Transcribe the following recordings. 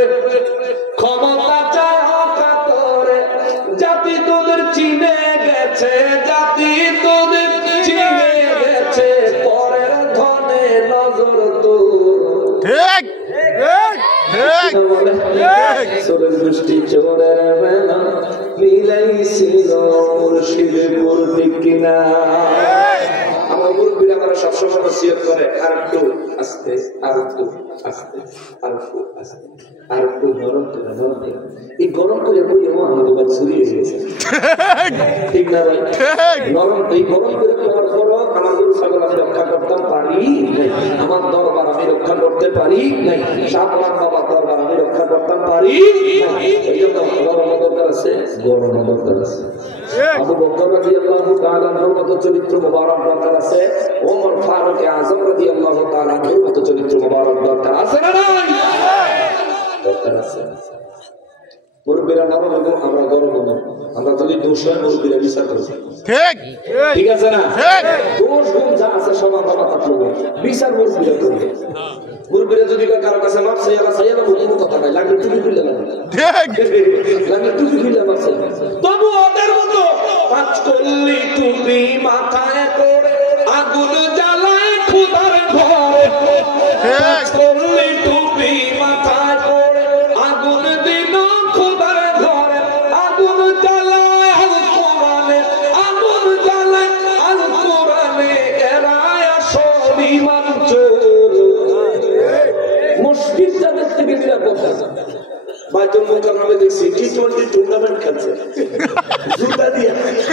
করবে ক্ষমতা চায় কাতরে জাতি তোদের চিনে গেছে জাতি তোদের চিনে গেছে পরের ধনে নজর তোর ঠিক ঠিক ঠিক চোরের দৃষ্টি চোরের বেলা মিলাইছিল মুর্শিদপুর ঠিক কিনা আমার মুরব্বীরা আমরা সবসময় নসিহত করে আর একটু আস্তে আর একটু আস্তে আর একটু আস্তে আর একটু নরম করে এই গরম করে বই আমার মোবাইল চুরি হয়ে গেছে ঠিক না ভাই নরম এই গরম করে তোমার করো আমার গরু ছাগল আমি রক্ষা করতাম পারি নাই আমার দরবার আমি রক্ষা করতে পারি নাই সাতলাম বাবার দরবার আমি রক্ষা করতাম পারি এই জন্য গরম দরকার আছে গরম দরকার আছে আবু বকর রাদিয়াল্লাহু তাআলা আনহুর মতো চরিত্র মুবারক দরকার আছে ওমর ফারুক আযম রাদিয়াল্লাহু তাআলা আনহুর মতো চরিত্র মুবারক দরকার আছে না নাই দরকার আছে মুরব্বিরা নরম এবং আমরা গরম হবো আমরা যদি দোষ হয় মুরব্বিরা বিচার করব ঠিক ঠিক আছে না দোষ গুণ যা আছে সব আমরা মাথা তুলব বিচার মুরব্বিরা করবে মুরব্বিরা যদি কারো কাছে মাপ চাইলা চাইলা কোনো কথা নাই লাগলে টুপি খুলে না ঠিক লাগলে টুপি খুলে মাপ চাইলা তবু ওদের মতো পাঁচ কল্লি টুপি মাথায় করে আগুন জ্বালায় খোদার ঘরে পাঁচ কল্লি টুপি মাথায় করে আগুন দিল খোদার ঘরে আগুন জ্বালায় আল কোরআনে আগুন জ্বালায় আল কোরআনে এরায় আসল ঈমান চোর মসজিদ যাদের থেকে নিরাপত্তা বাইতুল মুকাররমে দেখছি টি20 টুর্নামেন্ট খেলছে জুতা দিয়ে ঠিক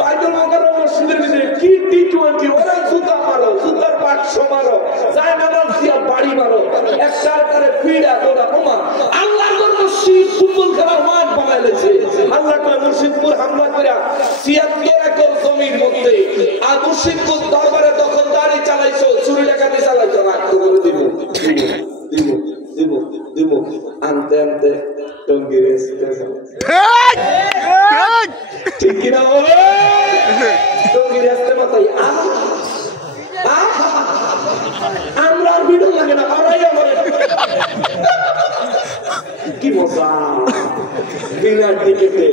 বাইতুল মুকাররম মসজিদের ভিতরে কি টি20 ওরা জুতা মারো জুতার পাটশো মারো যায় নামাজ দিয়া বাড়ি মারো একটার করে পিড়া তোরা ওমা আল্লাহর মসজিদ ফুটবল খেলার মাঠ বানাইছে আল্লাহ কয় মুর্শিদপুর হামলা কইরা ৭৬ একর জমির মধ্যে আর মুর্শিদপুর দরবারে দখলদারি চালাইছো চুরি ডাকাতি চালাইছো না করে দিব দিব আনতে আনতে টঙ্গির ঠিক কিনা টঙ্গির আসতে মাথায় আমরা আর বিড়ন লাগে না আড়াই আমার কি মজা বিনা টিকিটে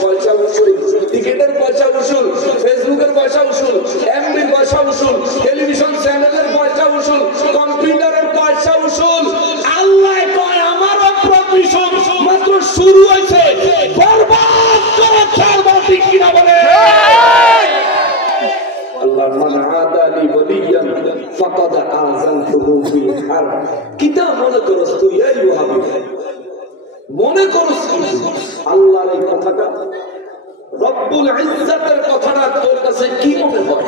পয়সা উসুল টিকিটের পয়সা উসুল ফেসবুকের পয়সা উসুল এমবির পয়সা উসুল টেলিভিশন চ্যানেলের পয়সা উসুল কম্পিউটারের পয়সা উসুল আল্লাহ কয় আমার প্রতিশোধ মাত্র শুরু হয়েছে বরবাদ করে ছাড়বো ঠিক কিনা বলে আল্লাহ মান আদালি ওয়ালিয়ান ফাকাদ আযানতুহু বিল হারব কিতাব মনে করস তুই এই ওয়াহাবি মনে করস আল্লাহর এই কথাটা রব্বুল ইজ্জতের কথাটা তোর কাছে কি মনে হয়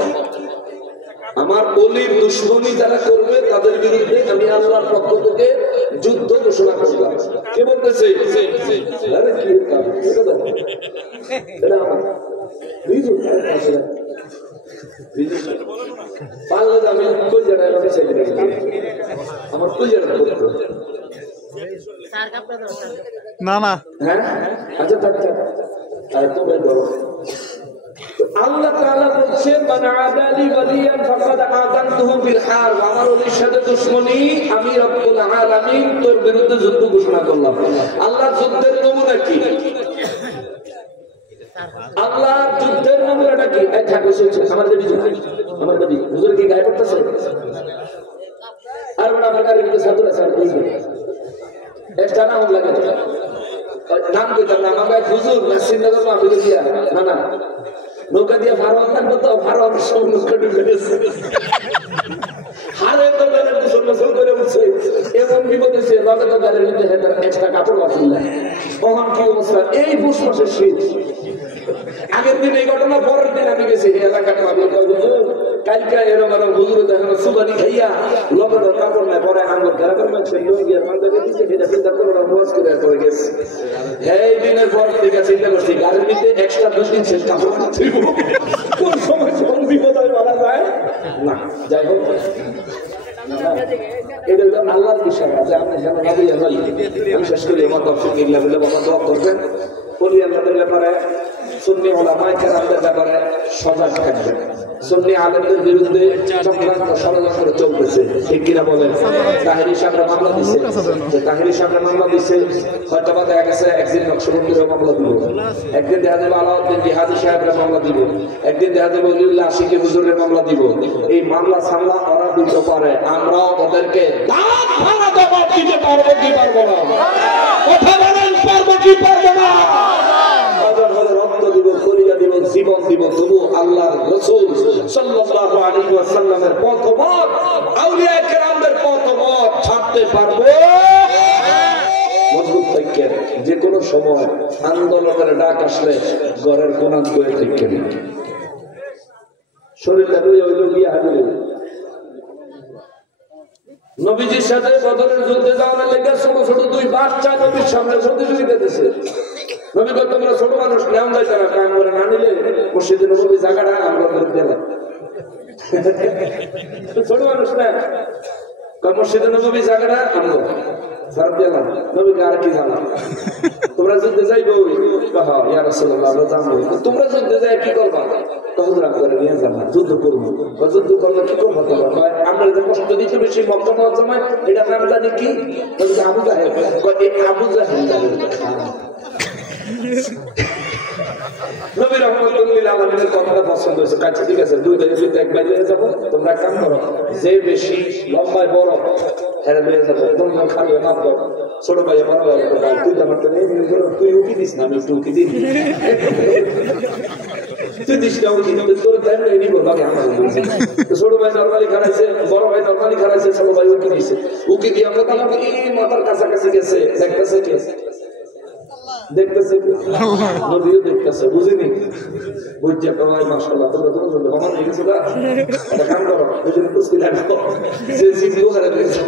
আমার ওলির দুশমনি যারা করবে তাদের বিরুদ্ধে আমি আল্লাহর পক্ষ থেকে যুদ্ধ ঘোষণা করলাম কে বলতেছে আরে কি কাজ এটা দাও এটা আমার বিজু আসলে বিজু পাল্লা আমি কই জায়গা আমি চাই আমার কই জায়গা স্যার কাপড় দাও না না হ্যাঁ আচ্ছা থাক তাই তো ভাই ধরো আল্লাহ তাআলা বলেন মান আদালি ওয়ালিয়ান ফাকাদ আযানতুহু বিল হারব আমার ওলির সাথে দুশমনি আমি রব্বুল আলামিন তোর বিরুদ্ধে যুদ্ধ ঘোষণা করলাম আল্লাহ যুদ্ধের নমুনা কি আল্লাহ যুদ্ধের নমুনাটা কি এই থাকো শুনছে আমার দেবী হুজুর কি গায়ে পড়তেছে আর বড় আমার গাড়ির ভিতরে সাধুরা স্যার বুঝবে একটা নাম লাগে নাম কইতাম না আমার গায়ে হুজুর নাসিরনগর মাহফিল দিয়া না নৌকা দিয়ে ভারত থাকবো তো ভারত সব নৌকা ডুবে গেছে হারে তো বেলা মুসলমান করে উঠছে এমন বিপদ হয়েছে লগে তো গাড়ির মধ্যে এক্সট্রা কাপড় বাঁচিল না তখন কি অবস্থা এই পুষ মাসের শীত আগের দিন এই ঘটনা পরের দিন আমি গেছি এলাকাটা কালকা এরকম হুজুর দেখেন সুবানি খাইয়া লগে তো কাপড় নাই পরে আঙ্গুর গ্রামের মানুষের লঙ্গিয়ার মাথা দিচ্ছে সেটা চিন্তা করে ওয়াজ করে করে গেছে এই দিনের পর থেকে চিন্তা করছি গাড়ির মধ্যে এক্সট্রা 2 দিন শেষ কাপড় দিব কোন সময় কোন বিপদ হয় বলা যায় না যাই হোক এটা তো আল্লাহর বিষয় আছে আপনি যেন ভাবিয়া যাই আমি শেষ করি আমার দর্শক এগুলা বলে বাবা দোয়া করবেন বলি আল্লাহর ব্যাপারে সুন্নি উলামায়ে কেরামদের ব্যাপারে সজাগ থাকবেন। সুন্নি আলেমদের বিরুদ্ধে চক্রান্ত ষড়যন্ত্র চলতেছে, ঠিক কিনা বলেন? তাহেরি সাহেবরা মামলা দিচ্ছে, যে তাহেরি সাহেবরা মামলা দিচ্ছে, হয়তো বা দেখা গেছে একদিন নকশবন্দির মামলা দিব, একদিন দেখা যাবে আলাউদ্দিন জিহাদি সাহেবরা মামলা দিব, একদিন দেখা যাবে অলিউল্লাহ আশিকি হুজুরের মামলা দিব। এই মামলা সামলা ওরা দিতে পারে, আমরাও ওদেরকে দাঁত ভাঙা জবাব দিতে পারবো কি পারবো না? কথা বলেন, পারবো কি পারবো না? রক্ত দিব, কলিজা দিব, জীবন দিব, তবু আল্লাহর রাসূল সাল্লাল্লাহু আলাইহি ওয়াসাল্লামের পথ মত, আউলিয়া কেরামদের পথ মত ছাড়তে পারবো? মজবুত থাকেন। যে কোনো সময় আন্দোলনের ডাক আসলে ঘরের কোণান করে থাকেন, শরীরটা লইয়া হইল গিয়া হাজির। নবীজির সাথে বদরের যুদ্ধে যাওয়ার লেগে ছোট ছোট দুই বাচ্চা নবীর সামনে প্রতিযোগিতা দিতেছে। নবী কয়, তোমরা ছোট মানুষ নেওয়া যায় তারা কাম করে না নিলে মসজিদে নবী জায়গাটা আমরা করে দিলাম। ছোট মানুষ না, মসজিদে নবী জায়গাটা আমরা সার দিলাম। নবীকে আর কি জানা, তোমরা যুদ্ধে যাইবো? ইয়া রাসূলুল্লাহ, আমরা যাবো। তোমরা যুদ্ধে যাই কি করবা? তহরা করে নিয়ে যাবা, যুদ্ধ করবো। যুদ্ধ করলে কি করবো? আমরা যে কষ্ট দিতে বেশি মক্কা সময়, এটা নাম জানি কি? আবু জাহেল। আবু জাহেল নবী রাহমাতুল্লাহ আলাইহির কথাটা পছন্দ হয়েছে। কাছে ঠিক আছে, দুই দিনের ভিতরে এক বাইরে যাব, তোমরা কাম করো, যে বেশি লম্বায় বড় হেরে নিয়ে যাবো, তোমরা খালি না দাও। ছোট ভাই বড় ভাই তুই আমার তো নেই, তুই উকি দিস না, আমি একটু উকি দিই, তুই দিস না উকি, তোর টাইম নেই নিব লাগে আমার। ছোট ভাই নরমালি খারাইছে, বড় ভাই নরমালি খারাইছে, ছোট ভাই উকি দিছে, উকি দিয়ে আমরা তাহলে মাথার কাছাকাছি গেছে, দেখতেছে কি দেখতেছে, নদীও দেখতেছে, বুঝিনি বুঝছে মাশাআল্লাহ। তোমরা তোমরা কমান হয়ে গেছো না, এটা কাম করো, বুঝিনি কুস্তি লাগো, যে জিতবো হারা গেছে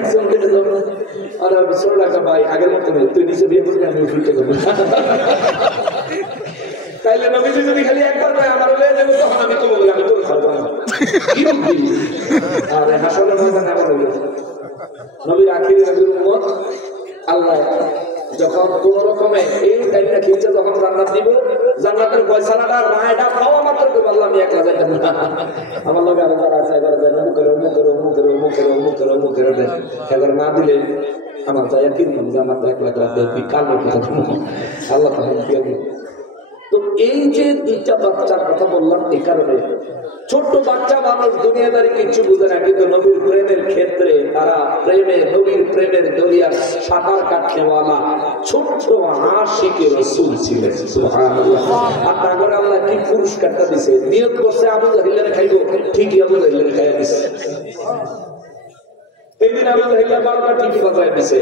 একজন কেটে যাবো। আর আমি ছোট টাকা ভাই আগের মতো নেই, তুই নিচে বিয়ে করবি, আমি ফিরতে যাবো। তাইলে নবীজি যদি খালি একবার ভাই আমার লয়ে যাবে, তখন আমি তো বলি আমি তোর খাবো না। আর হাসনের ময়দানে আমার হয়ে গেছে নবীর আখিরি নবীর উম্মত। আল্লাহ যখন কোন রকমে এই টাইমটা খিলছে, যখন জান্নাত দিব, জান্নাতের ফয়সালাটা রায়টা পাওয়া মাত্র করে আল্লাহ আমি একলা যাইতাম না, আমার লগে আরো যারা আছে এবারে যাই মুখ করে মুখ করে মুখ করে মুখ করে মুখ করে মুখ করে দেয়, এবার না দিলে আমার যাই কি জান্নাত একলা দেখবি কাল আল্লাহ তাআলা। তো এই যে দুইটা বাচ্চার কথা বললাম, এই কারণে ছোট্ট বাচ্চা মানুষ দুনিয়াদারি কিছু বুঝে না, কিন্তু নবীর প্রেমের ক্ষেত্রে তারা প্রেমে নবীর প্রেমের দরিয়ার সাঁতার কাটনেওয়ালা ছোট্ট আশিকে রাসূল ছিলেন। সুবহানাল্লাহ। আর তারপরে আল্লাহ কি পুরস্কারটা দিছে, নিয়ত করছে আবু জাহেলের খাইবো, ঠিকই আবু জাহেলের খাইয়া দিছে। এইদিন আবু জাহেলের বারোটা ঠিকই বাজায় দিছে।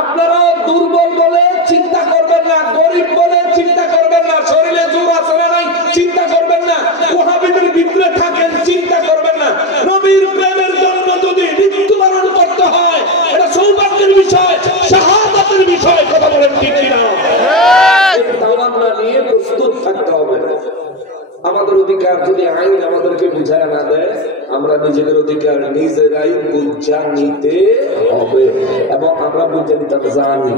আপনারাও দুর্বল বলে চিন্তা করবেন না, গরিব বলে চিন্তা করবেন না, শরীরে জোর আছে না নাই চিন্তা করবেন না, ওয়াহাবিদের ভিতরে থাকেন চিন্তা করবেন না। নবীর প্রেমের জন্য যদি মৃত্যুবরণ করতে হয়, এটা সৌভাগ্যের বিষয়, শাহাদাতের বিষয়। কথা বলেন ঠিক কিনা? এই তাওয়ান্না নিয়ে প্রস্তুত থাকতে হবে। আমাদের অধিকার যদি আইন আমাদেরকে বুঝায় না দেয়, আমরা নিজেদের অধিকার নিজেরাই বুঝা নিতে হবে, এবং আমরা বুঝে নিতে জানি।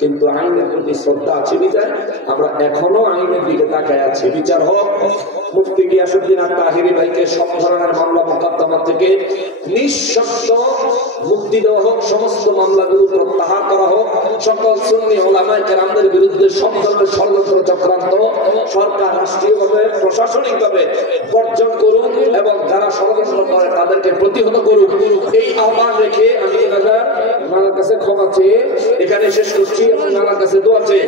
কিন্তু আইনের প্রতি শ্রদ্ধা আছে বিধায় আমরা এখনো আইনের দিকে তাকায় আছি। বিচার হোক, মুফতি গিয়াসউদ্দিন আত-তাহিরি ভাইকে সব ধরনের মামলা মোকদ্দমা থেকে নিঃশর্ত মুক্তি দেওয়া হোক, সমস্ত মামলাগুলো প্রত্যাহার করা হোক, সকল সুন্নি উলামায়ে কেরামদের বিরুদ্ধে সব ধরনের ষড়যন্ত্র চক্রান্ত সরকার রাষ্ট্রীয়ভাবে প্রশাসনিকভাবে বর্জন করুক, এবং যারা ষড়যন্ত্র করে তাদেরকে প্রতিহত করুক। এই আহ্বান রেখে আমি আল্লাহর কাছে ক্ষমা চেয়ে এখানে শেষ করছি। আল্লাহর কাছে দোয়া চেয়ে,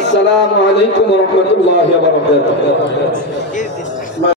আসসালামু আলাইকুম ওয়া রাহমাতুল্লাহি ওয়া বারাকাতুহু।